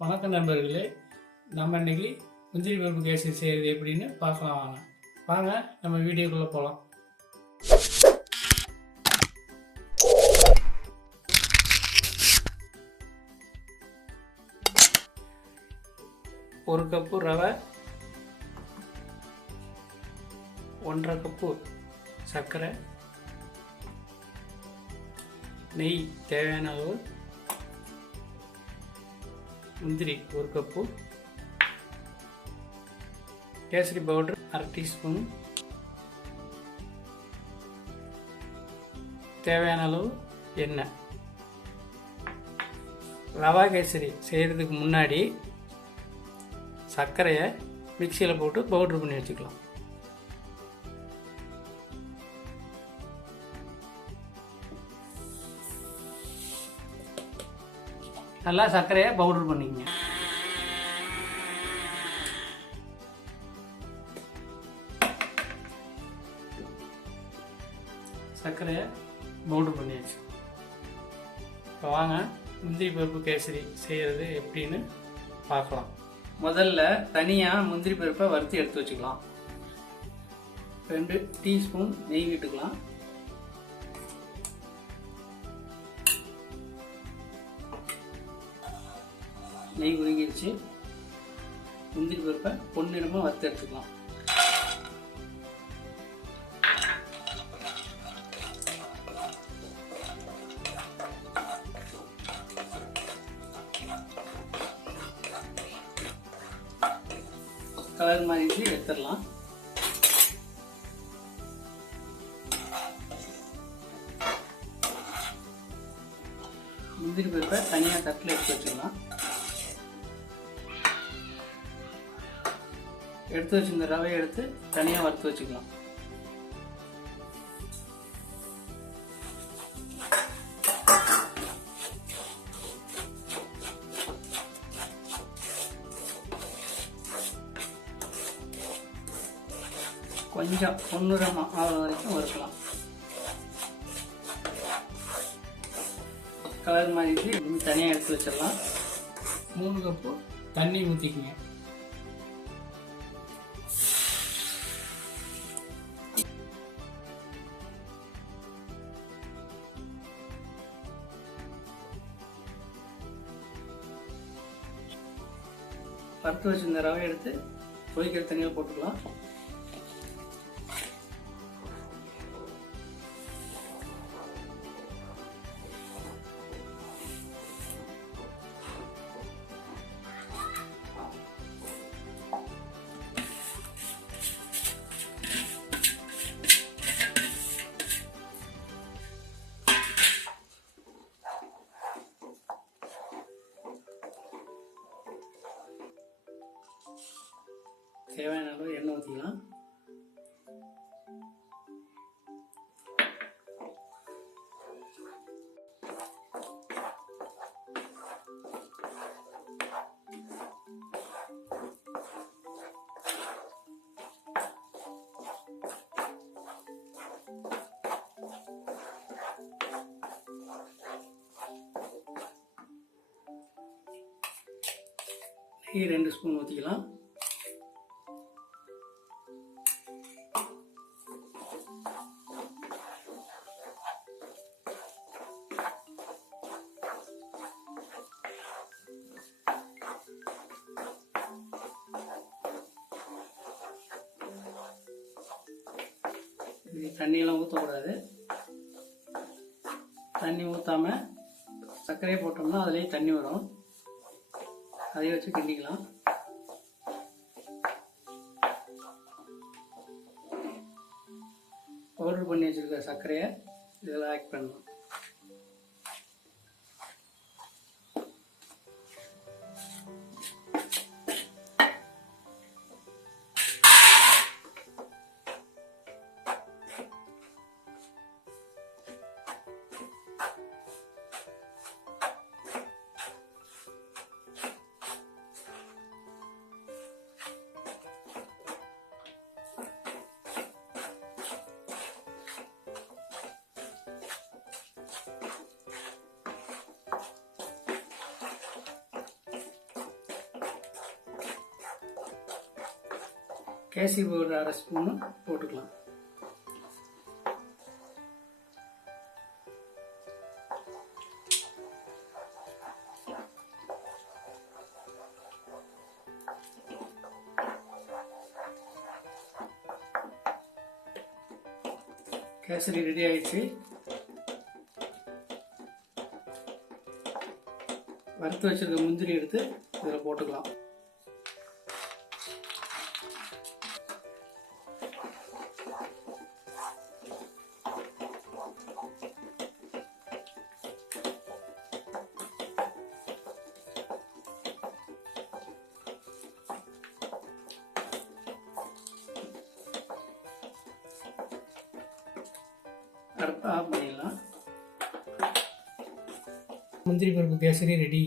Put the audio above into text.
வணக்கம் நண்பர்களே, நம்ம இன்னைக்கு முந்திரி பருப்பு கேசரி செய்கிறது எப்படின்னு பார்க்கலாம். வாங்க நம்ம வீடியோக்குள்ளே போகலாம். ஒரு கப்பு ரவை, 1.5 கப்பு சர்க்கரை, நெய் தேவையான அளவு, முந்திரி 1 கப்பு, கேசரி பவுடர் 1/2 டீஸ்பூன், தேவையான அளவு எண்ணெய். ரவா கேசரி செய்கிறதுக்கு முன்னாடி சர்க்கரையை மிக்சியில் போட்டு பவுட்ரு பண்ணி வச்சுக்கலாம். நல்லா சர்க்கரையை பவுடர் பண்ணிக்கங்க. சர்க்கரையை பவுடர் பண்ணியாச்சு. இப்போ வாங்க முந்திரி பருப்பு கேசரி செய்கிறது எப்படின்னு பார்க்கலாம். முதல்ல தனியாக முந்திரி பருப்பை வறுத்து எடுத்து வச்சுக்கலாம். 2 டீஸ்பூன் நெய் விட்டுக்கலாம். நெய் உருகிடுச்சு. முந்திரி பருப்பை பொன்னிறமாக வறுத்து எடுத்துக்கலாம். கலர் மாதிரி எடுத்துடலாம். முந்திரி பருப்பை தனியாக தட்டில் எடுத்து வச்சுக்கலாம். எடுத்து வச்சிருந்த ரவையை எடுத்து தனியாக வறுத்து வச்சுக்கலாம். கொஞ்சம் பொன்னிறமாக ஆகிற வரைக்கும் வறுக்கலாம். கலர் மாதிரி தனியாக எடுத்து வச்சிடலாம். 3 கப்பு தண்ணி ஊற்றிக்குங்க. வறுத்து வச்சிருந்த ரவை எடுத்து கொதிக்கிற தண்ணியில் போட்டுக்கலாம். தேவையான அளவு எண்ணெய் ஊற்றிக்கலாம். நெய் 2 ஸ்பூன் ஊற்றிக்கலாம். தண்ணியெல்லாம் ஊற்றக்கூடாது. தண்ணி ஊற்றாமல் சர்க்கரையை போட்டோம்னா அதுலேயே தண்ணி வரும். அதையும் வச்சு கிண்டிக்கலாம். பவுடர் பண்ணி வச்சுருக்க சர்க்கரையை இதெல்லாம் ஆட் பண்ணணும். கேசரி பவுடர் 1/2 ஸ்பூனு போட்டுக்கலாம். கேசரி ரெடி ஆயிடுச்சு. வறுத்து வச்சிருக்க முந்திரி எடுத்து இதில் போட்டுக்கலாம். அடுப்பு ஆஃப் பண்ணிடலாம். முந்திரி பருப்பு கேசரி ரெடி.